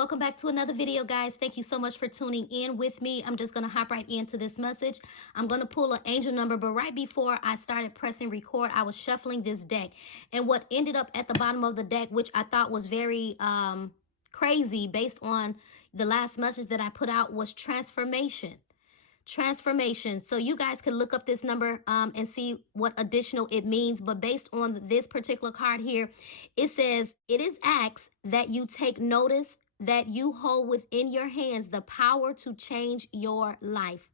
Welcome back to another video, guys. Thank you so much for tuning in with me. I'm just going to hop right into this message. I'm going to pull an angel number, but right before I started pressing record, I was shuffling this deck. And what ended up at the bottom of the deck, which I thought was very crazy based on the last message that I put out, was transformation. Transformation. So you guys can look up this number and see what additional it means. But based on this particular card here, it says, it is acts that you take notice that you hold within your hands the power to change your life.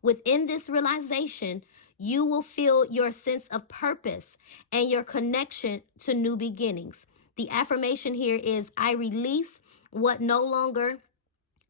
Within this realization, you will feel your sense of purpose and your connection to new beginnings. The affirmation here is, I release what I no longer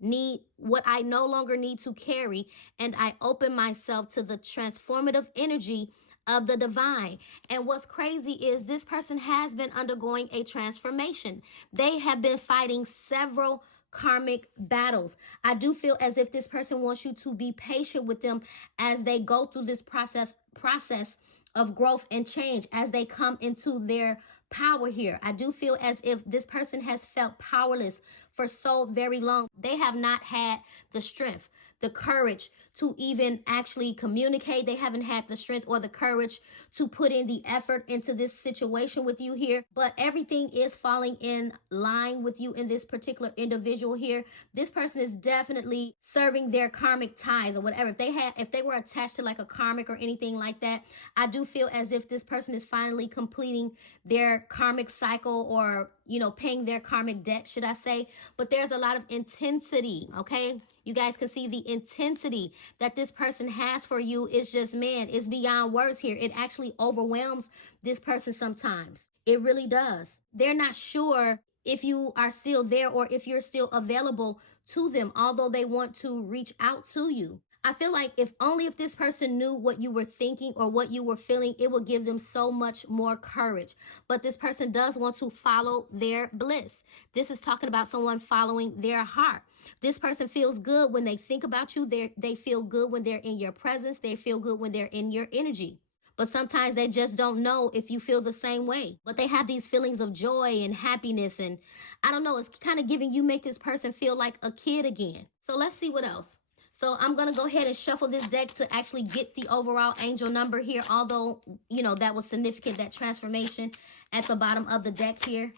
need to carry, and I open myself to the transformative energy of the divine. And what's crazy is this person has been undergoing a transformation. They have been fighting several karmic battles. I do feel as if this person wants you to be patient with them as they go through this process of growth and change, as they come into their power here. I do feel as if this person has felt powerless for so very long. They have not had the strength, the courage to even actually communicate. They haven't had the strength or the courage to put in the effort into this situation with you here. But everything is falling in line with you in this particular individual here. This person is definitely serving their karmic ties or whatever. If they were attached to like a karmic or anything like that, I do feel as if this person is finally completing their karmic cycle, or, paying their karmic debt, should I say. But there's a lot of intensity, okay? You guys can see the intensity that this person has for you. Is just, man, it's beyond words here. It actually overwhelms this person sometimes. It really does. They're not sure if you are still there or if you're still available to them, although they want to reach out to you. I feel like if this person knew what you were thinking or what you were feeling, it would give them so much more courage. But this person does want to follow their bliss. This is talking about someone following their heart. This person feels good when they think about you. They feel good when they're in your presence. They feel good when they're in your energy. But sometimes they just don't know if you feel the same way. But they have these feelings of joy and happiness. And I don't know, it's kind of make this person feel like a kid again. So let's see what else. So I'm going to go ahead and shuffle this deck to actually get the overall angel number here. Although, that was significant, that transformation at the bottom of the deck here.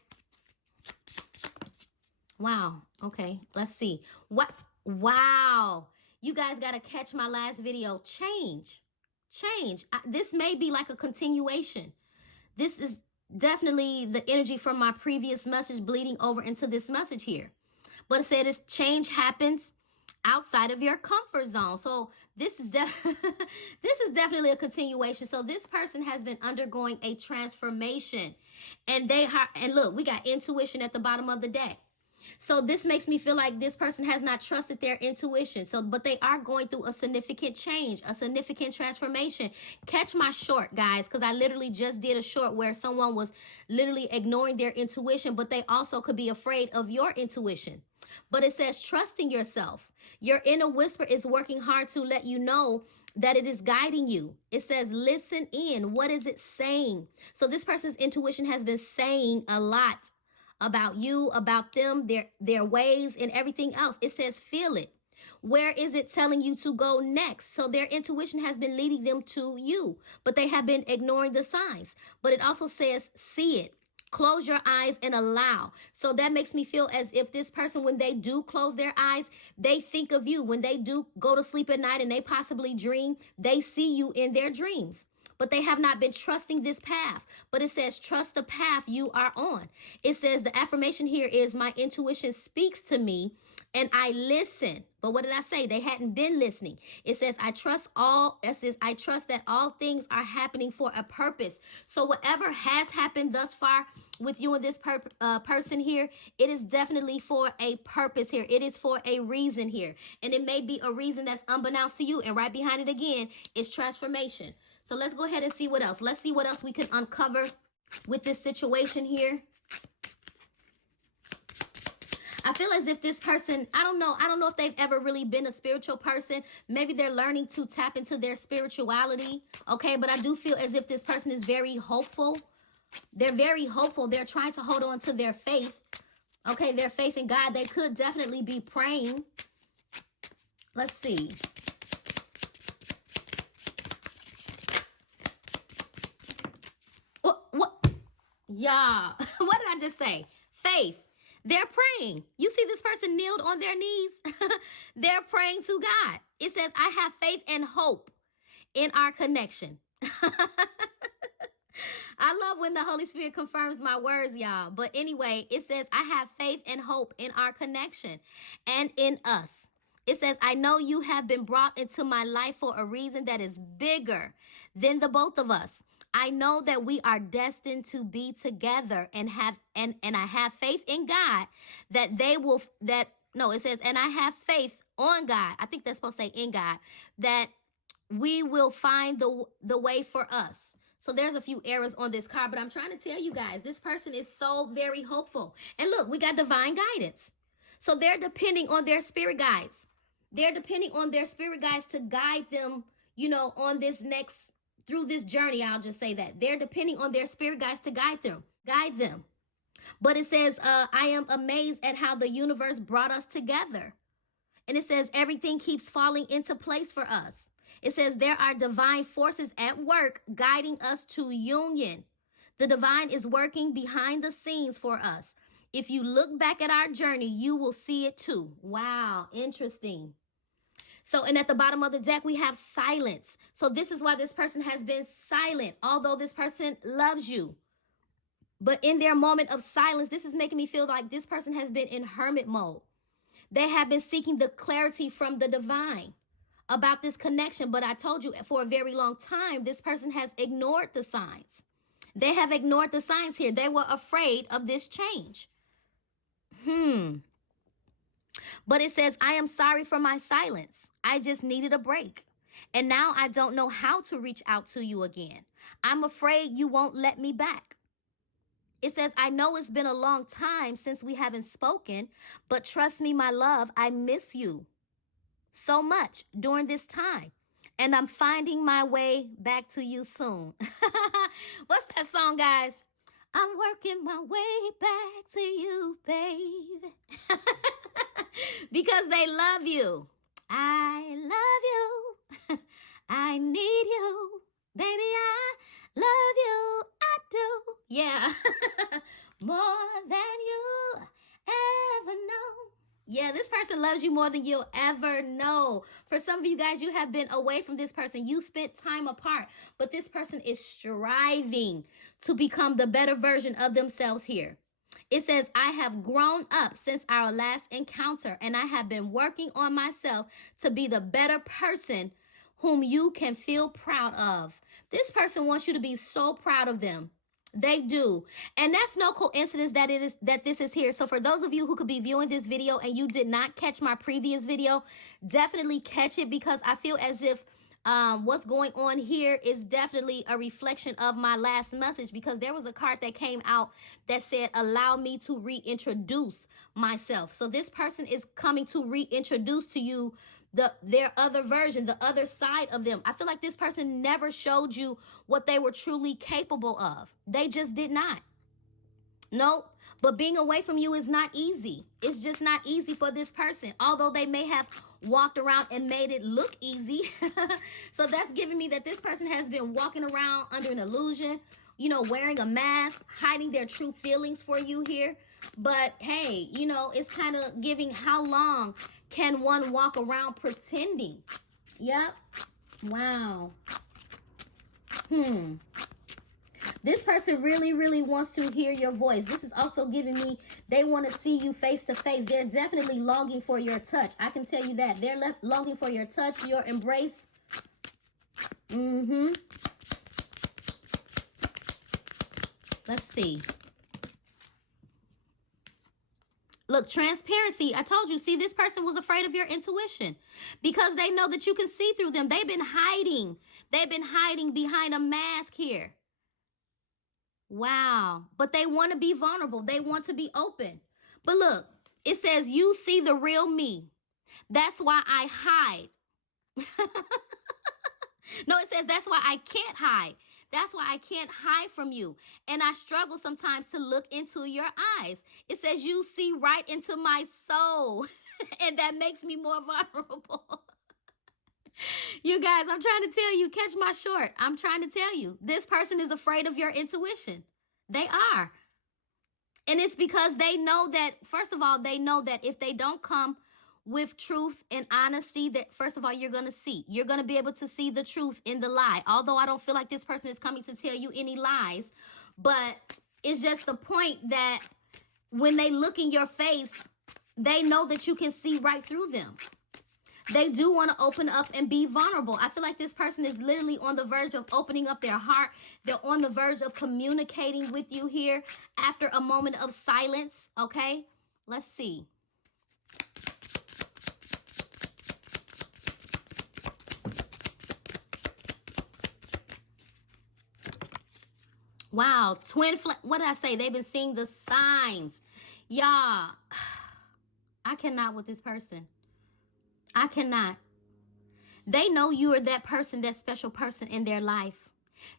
Wow. Okay. Let's see. What? Wow. You guys got to catch my last video. Change. This may be like a continuation. This is definitely the energy from my previous message bleeding over into this message here. But it said this change happens outside of your comfort zone. So this is definitely a continuation. So this person has been undergoing a transformation, and look, we got intuition at the bottom of the deck. So this makes me feel like this person has not trusted their intuition. But they are going through a significant change, a significant transformation. Catch my short, guys, because I literally just did a short where someone was literally ignoring their intuition, but they also could be afraid of your intuition. But it says trusting yourself. Your inner whisper is working hard to let you know that it is guiding you. It says listen in. What is it saying? So this person's intuition has been saying a lot about you, about them, their ways, and everything else. It says feel it. Where is it telling you to go next? So their intuition has been leading them to you, but they have been ignoring the signs. But it also says see it. Close your eyes and allow. So that makes me feel as if this person, when they do close their eyes, they think of you. When they do go to sleep at night and they possibly dream, they see you in their dreams. But they have not been trusting this path. But it says, trust the path you are on. It says the affirmation here is, my intuition speaks to me and I listen. But what did I say? They hadn't been listening. It says, I trust that all things are happening for a purpose. So whatever has happened thus far with you and this person here, it is definitely for a purpose here. It is for a reason here. And it may be a reason that's unbeknownst to you. And right behind it again is transformation. So let's go ahead and see what else. Let's see what else we can uncover with this situation here. I feel as if this person, I don't know if they've ever really been a spiritual person. Maybe they're learning to tap into their spirituality. Okay, but I do feel as if this person is very hopeful. They're very hopeful. They're trying to hold on to their faith. Okay, their faith in God. They could definitely be praying. Let's see. What? Yeah. What did I just say? Faith. They're praying. You see this person kneeled on their knees? They're praying to God. It says, I have faith and hope in our connection. I love when the Holy Spirit confirms my words, y'all. But anyway, it says, I have faith and hope in our connection and in us. It says, I know you have been brought into my life for a reason that is bigger than the both of us. I know that we are destined to be together and I have faith in God that it says, and I have faith on God. I think that's supposed to say in God, that we will find the way for us. So there's a few errors on this card, but I'm trying to tell you guys, this person is so very hopeful. And look, we got divine guidance. So they're depending on their spirit guides. They're depending on their spirit guides to guide them, on through this journey. I'll just say that. They're depending on their spirit guides to guide them. But it says, I am amazed at how the universe brought us together. And it says, everything keeps falling into place for us. It says there are divine forces at work guiding us to union. The divine is working behind the scenes for us. If you look back at our journey, you will see it too. Wow, interesting. So, and at the bottom of the deck, we have silence. So this is why this person has been silent, although this person loves you. But in their moment of silence, this is making me feel like this person has been in hermit mode. They have been seeking the clarity from the divine about this connection. But I told you, for a very long time, this person has ignored the signs. They have ignored the signs here. They were afraid of this change. But it says, I am sorry for my silence. I just needed a break. And now I don't know how to reach out to you again. I'm afraid you won't let me back. It says, I know it's been a long time since we haven't spoken, but trust me, my love, I miss you so much during this time. And I'm finding my way back to you soon. What's that song, guys? I'm working my way back to you, babe. Because they love you. I love you. I need you. Baby, I love you. I do. Yeah. More than you ever know. Yeah, this person loves you more than you'll ever know. For some of you guys, you have been away from this person. You spent time apart, but this person is striving to become the better version of themselves here. It says, I have grown up since our last encounter, and I have been working on myself to be the better person whom you can feel proud of. This person wants you to be so proud of them. They do. And that's no coincidence that this is here. So for those of you who could be viewing this video and you did not catch my previous video, definitely catch it, because I feel as if what's going on here is definitely a reflection of my last message, because there was a card that came out that said, allow me to reintroduce myself. So this person is coming to reintroduce to you their other version, the other side of them. I feel like this person never showed you what they were truly capable of. They just did not. Nope. But being away from you is not easy. It's just not easy for this person, although they may have walked around and made it look easy. So that's giving me that this person has been walking around under an illusion, wearing a mask, hiding their true feelings for you here. But hey, it's kind of giving, how long can one walk around pretending? Yep. Wow. This person really, really wants to hear your voice. This is also giving me, they want to see you face to face. They're definitely longing for your touch. I can tell you that. They're longing for your touch, your embrace. Let's see. Look, transparency. I told you, see, this person was afraid of your intuition because they know that you can see through them. They've been hiding. They've been hiding behind a mask here. Wow. But they want to be vulnerable. They want to be open. But look, it says, you see the real me. That's why I hide. No, it says that's why I can't hide. That's why I can't hide from you. And I struggle sometimes to look into your eyes. It says you see right into my soul. And that makes me more vulnerable. You guys, I'm trying to tell you, catch my short. I'm trying to tell you, this person is afraid of your intuition. They are. And it's because they know that, first of all, they know that if they don't come with truth and honesty, that first of all, you're going to be able to see the truth in the lie. Although I don't feel like this person is coming to tell you any lies, but it's just the point that when they look in your face, they know that you can see right through them. They do want to open up and be vulnerable. I feel like this person is literally on the verge of opening up their heart. They're on the verge of communicating with you here after a moment of silence, okay? Let's see. Wow, twin flame. What did I say? They've been seeing the signs. Y'all, I cannot with this person. I cannot. They know you are that person, that special person in their life.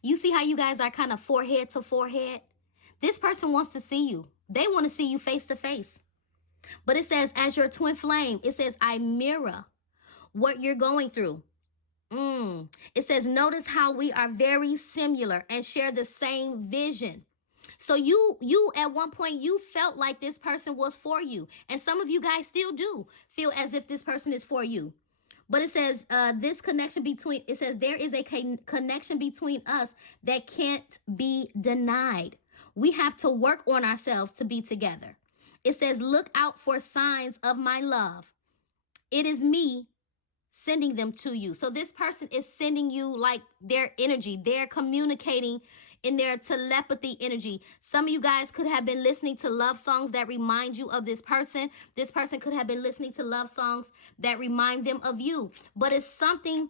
You see how you guys are kind of forehead to forehead? This person wants to see you. They want to see you face to face. But it says, as your twin flame, it says, I mirror what you're going through. It says, notice how we are very similar and share the same vision. So you at one point, you felt like this person was for you. And some of you guys still do feel as if this person is for you. But it says this connection between, it says there is a connection between us that can't be denied. We have to work on ourselves to be together. It says, look out for signs of my love. It is me sending them to you. So this person is sending you like their energy. They're communicating in their telepathy energy. Some of you guys could have been listening to love songs that remind you of this person. This person could have been listening to love songs that remind them of you. But it's something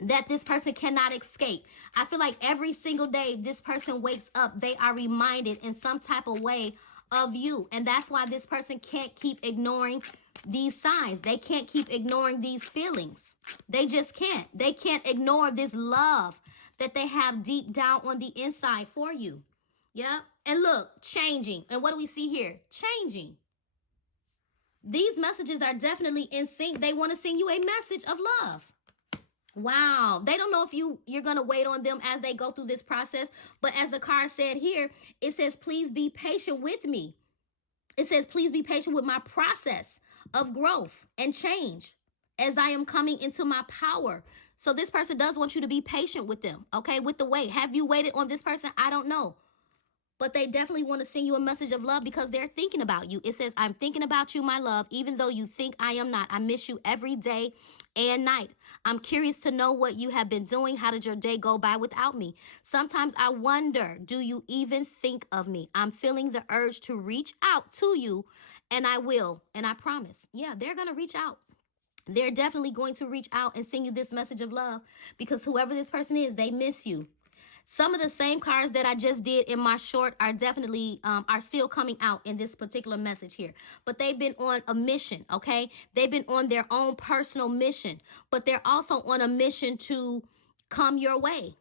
that this person cannot escape. I feel like every single day this person wakes up, they are reminded in some type of way of you. And that's why this person can't keep ignoring these signs. They can't keep ignoring these feelings. They just can't. They can't ignore this love that they have deep down on the inside for you. Yeah. And look, changing. And what do we see here? Changing. These messages are definitely in sync. They want to send you a message of love. Wow. They don't know if you're going to wait on them as they go through this process. But as the card said here, it says, please be patient with me. It says, please be patient with my process of growth and change as I am coming into my power. So this person does want you to be patient with them, okay, with the wait. Have you waited on this person? I don't know. But they definitely want to send you a message of love because they're thinking about you. It says, I'm thinking about you, my love, even though you think I am not. I miss you every day and night. I'm curious to know what you have been doing. How did your day go by without me? Sometimes I wonder, do you even think of me? I'm feeling the urge to reach out to you, and I will, and I promise. Yeah, they're going to reach out. They're definitely going to reach out and send you this message of love because whoever this person is, they miss you. Some of the same cards that I just did in my short are definitely, are still coming out in this particular message here. But they've been on a mission, okay? They've been on their own personal mission. But they're also on a mission to come your way.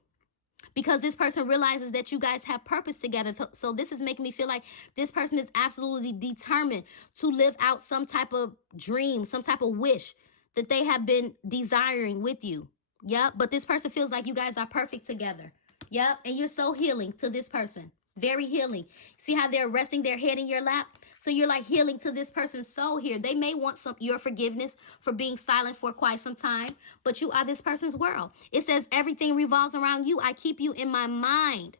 Because this person realizes that you guys have purpose together. So this is making me feel like this person is absolutely determined to live out some type of dream, some type of wish that they have been desiring with you. Yep. But this person feels like you guys are perfect together. Yep. And you're so healing to this person. Very healing. See how they're resting their head in your lap? So you're like healing to this person's soul here. They may want your forgiveness for being silent for quite some time, but you are this person's world. It says everything revolves around you. I keep you in my mind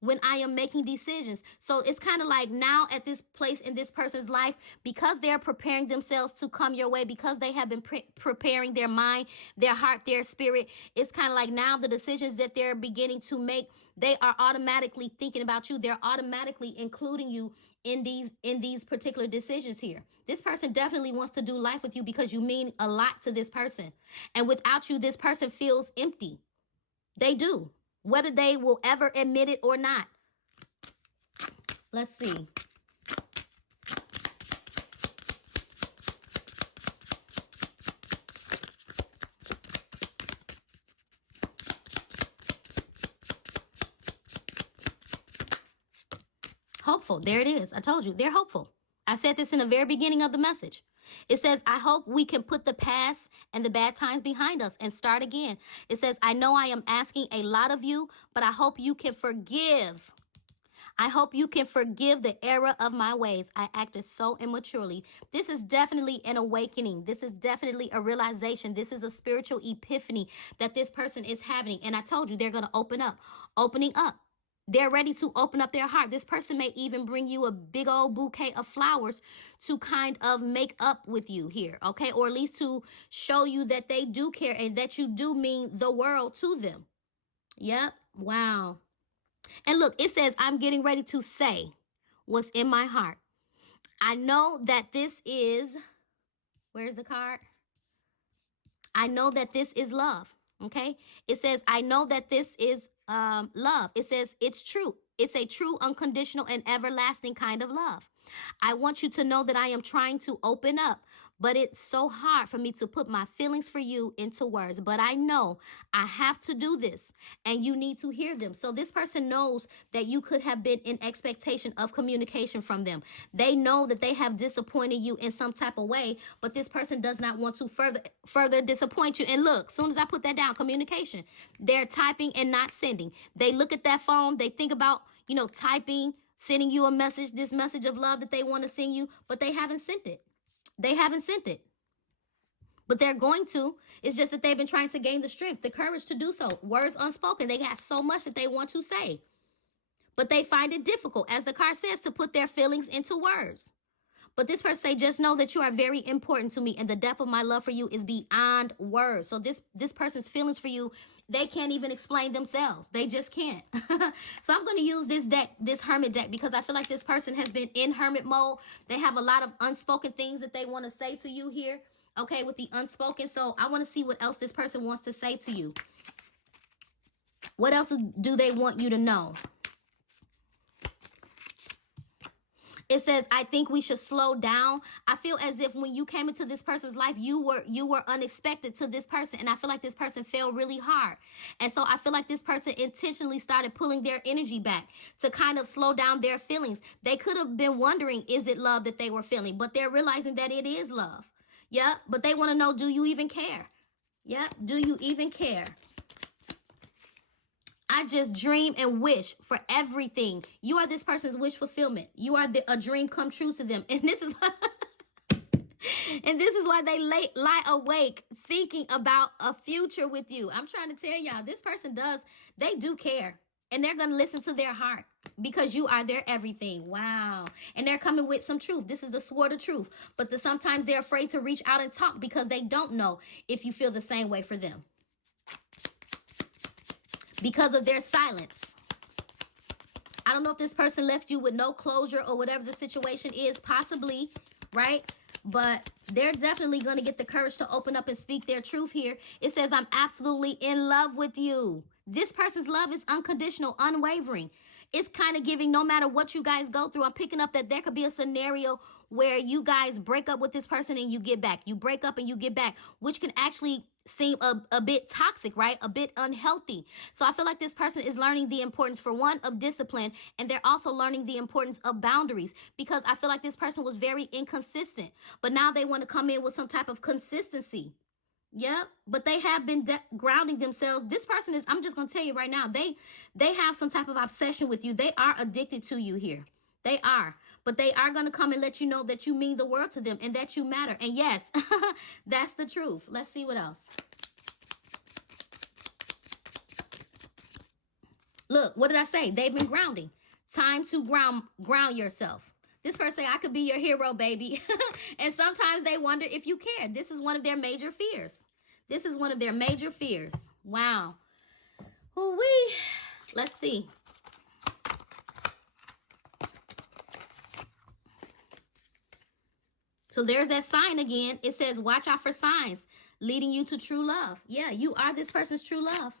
when I am making decisions. So it's kind of like now at this place in this person's life, because they're preparing themselves to come your way, because they have been preparing their mind, their heart, their spirit, it's kind of like now the decisions that they're beginning to make, they are automatically thinking about you. They're automatically including you in these particular decisions here. This person definitely wants to do life with you because you mean a lot to this person. And without you, this person feels empty. They do. Whether they will ever admit it or not. Let's see. hopeful. There it is. I told you, they're hopeful. I said this in the very beginning of the message. It says, I hope we can put the past and the bad times behind us and start again. It says, I know I am asking a lot of you, but I hope you can forgive. I hope you can forgive the error of my ways. I acted so immaturely. This is definitely an awakening. This is definitely a realization. This is a spiritual epiphany that this person is having. And I told you, they're going to opening up. They're ready to open up their heart. This person may even bring you a big old bouquet of flowers to kind of make up with you here, okay? Or at least to show you that they do care and that you do mean the world to them. Yep. Wow. And look, it says, I'm getting ready to say what's in my heart. I know that this is, where's the card? I know that this is love, okay? It says, I know that this is love. It says, it's true. It's a true, unconditional, and everlasting kind of love. I want you to know that I am trying to open up, but it's so hard for me to put my feelings for you into words. But I know I have to do this, and you need to hear them. So this person knows that you could have been in expectation of communication from them. They know that they have disappointed you in some type of way, but this person does not want to further disappoint you. And look, as soon as I put that down, communication, they're typing and not sending. They look at that phone, they think about, typing, sending you a message, this message of love that they want to send you, but they haven't sent it. They haven't sent it. But they're going to. It's just that they've been trying to gain the strength, the courage to do so. Words unspoken. They got so much that they want to say. But they find it difficult, as the card says, to put their feelings into words. But this person say, just know that you are very important to me, and the depth of my love for you is beyond words. So this person's feelings for you, they can't even explain themselves. They just can't. So I'm going to use this deck, this hermit deck, because I feel like this person has been in hermit mode. They have a lot of unspoken things that they want to say to you here, okay, with the unspoken. So I want to see what else this person wants to say to you. What else do they want you to know? It says, I think we should slow down. I feel as if when you came into this person's life, you were unexpected to this person. And I feel like this person fell really hard. And so I feel like this person intentionally started pulling their energy back to kind of slow down their feelings. They could have been wondering, is it love that they were feeling? But they're realizing that it is love. Yeah, but they want to know, do you even care? Yeah, do you even care? I just dream and wish for everything. You are this person's wish fulfillment. You are a dream come true to them. And this is why they lie awake thinking about a future with you. I'm trying to tell y'all, this person they do care. And they're going to listen to their heart because you are their everything. Wow. And they're coming with some truth. This is the sword of truth. But sometimes they're afraid to reach out and talk because they don't know if you feel the same way for them. Because of their silence. I don't know if this person left you with no closure or whatever the situation is, possibly, right? But they're definitely going to get the courage to open up and speak their truth here. It says, I'm absolutely in love with you. This person's love is unconditional, unwavering. It's kind of giving, no matter what you guys go through, I'm picking up that there could be a scenario where you guys break up with this person and you get back. You break up and you get back, which can actually seem a bit toxic, right? A bit unhealthy. So I feel like this person is learning the importance, for one, of discipline, and they're also learning the importance of boundaries, because I feel like this person was very inconsistent, but now they want to come in with some type of consistency. Yep, but they have been grounding themselves. This person is, I'm just going to tell you right now, they have some type of obsession with you. They are addicted to you here. They are. But they are going to come and let you know that you mean the world to them and that you matter. And yes, that's the truth. Let's see what else. Look, what did I say? They've been grounding. Time to ground yourself. This person say, I could be your hero, baby. And sometimes they wonder if you care. This is one of their major fears. This is one of their major fears. Wow. Ooh-wee. Let's see. So there's that sign again. It says, watch out for signs leading you to true love. Yeah, you are this person's true love.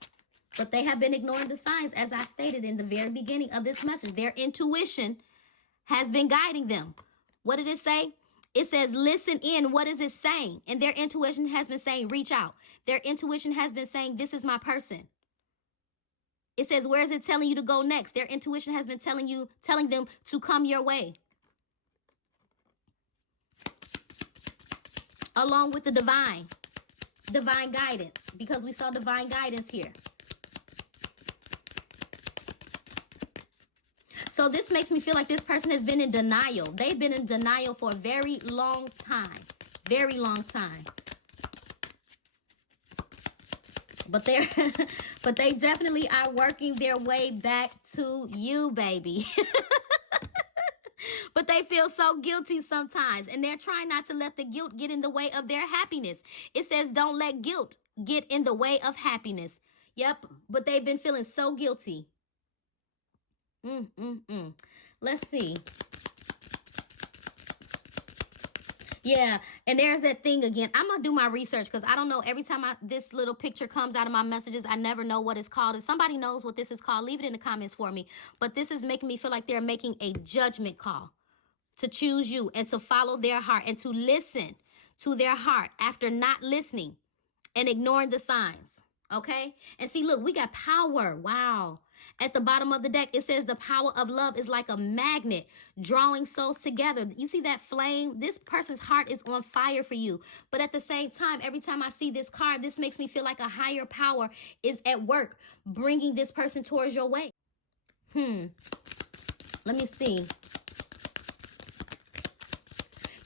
But they have been ignoring the signs, as I stated in the very beginning of this message. Their intuition has been guiding them. What did it say? It says, listen in. What is it saying? And their intuition has been saying, reach out. Their intuition has been saying, this is my person. It says, where is it telling you to go next? Their intuition has been telling them to come your way. Along with the divine guidance, because we saw divine guidance here. So this makes me feel like this person has been in denial. They've been in denial for a very long time. Very long time. But they definitely are working their way back to you, baby. But they feel so guilty sometimes, and they're trying not to let the guilt get in the way of their happiness. It says don't let guilt get in the way of happiness. Yep, but they've been feeling so guilty. Let's see. Yeah, and there's that thing again. I'm going to do my research because I don't know. Every time this little picture comes out of my messages, I never know what it's called. If somebody knows what this is called, leave it in the comments for me. But this is making me feel like they're making a judgment call to choose you and to follow their heart and to listen to their heart after not listening and ignoring the signs. Okay? And see, look, we got power. Wow. At the bottom of the deck, it says the power of love is like a magnet drawing souls together. You see that flame? This person's heart is on fire for you. But at the same time, every time I see this card, this makes me feel like a higher power is at work, bringing this person towards your way. Let me see.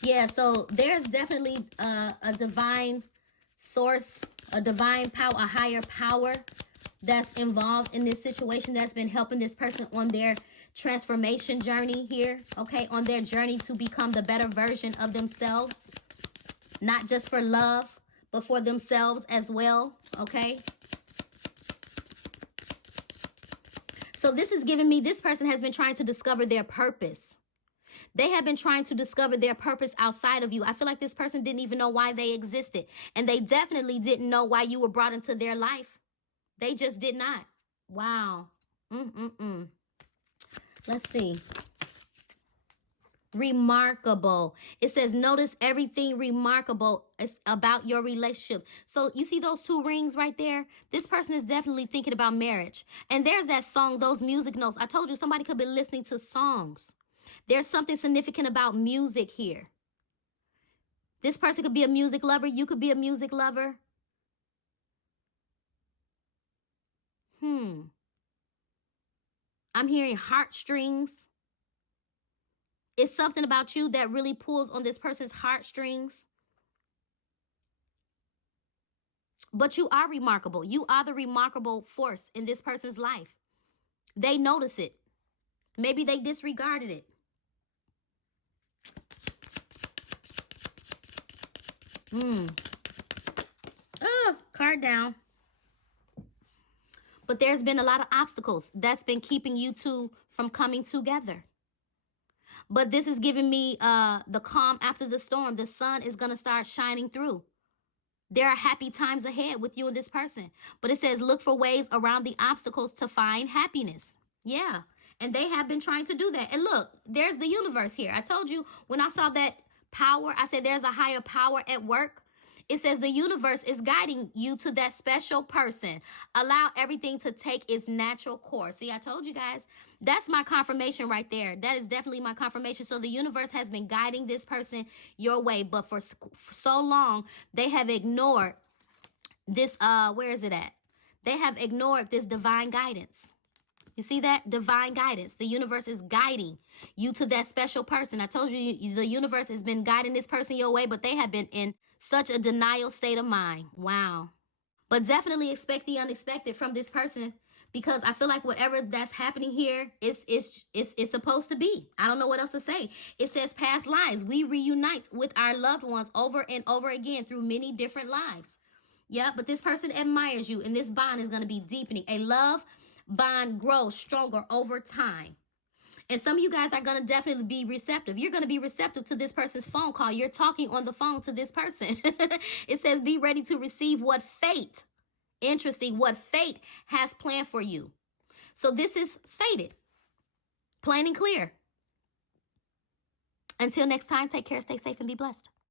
Yeah, so there's definitely a divine source, a divine power, a higher power that's involved in this situation that's been helping this person on their transformation journey here, okay, on their journey to become the better version of themselves, not just for love, but for themselves as well, okay? So this is giving me, this person has been trying to discover their purpose. They have been trying to discover their purpose outside of you. I feel like this person didn't even know why they existed, and they definitely didn't know why you were brought into their life. They just did not. Wow. Let's see. Remarkable. It says, notice everything remarkable about your relationship. So you see those two rings right there? This person is definitely thinking about marriage. And there's that song, those music notes. I told you somebody could be listening to songs. There's something significant about music here. This person could be a music lover. You could be a music lover. I'm hearing heartstrings. It's something about you that really pulls on this person's heartstrings. But you are remarkable. You are the remarkable force in this person's life. They notice it. Maybe they disregarded it. Oh, card down. But there's been a lot of obstacles that's been keeping you two from coming together. But this is giving me the calm after the storm. The sun is going to start shining through. There are happy times ahead with you and this person. But it says look for ways around the obstacles to find happiness. Yeah. And they have been trying to do that. And look, there's the universe here. I told you when I saw that power, I said there's a higher power at work. It says the universe is guiding you to that special person. Allow everything to take its natural course. See, I told you guys, that's my confirmation right there. That is definitely my confirmation. So the universe has been guiding this person your way, but for so long, they have ignored this, where is it at? They have ignored this divine guidance. You see that? Divine guidance. The universe is guiding you to that special person. I told you, the universe has been guiding this person your way, but they have been in such a denial state of mind. Wow. But definitely expect the unexpected from this person, because I feel like whatever that's happening here is supposed to be. I don't know what else to say. It says past lives. We reunite with our loved ones over and over again through many different lives. Yeah, but this person admires you, and this bond is going to be deepening. A love bond grows stronger over time. And some of you guys are going to definitely be receptive. You're going to be receptive to this person's phone call. You're talking on the phone to this person. It says be ready to receive what fate, interesting, what fate has planned for you. So this is fated, plain and clear. Until next time, take care, stay safe, and be blessed.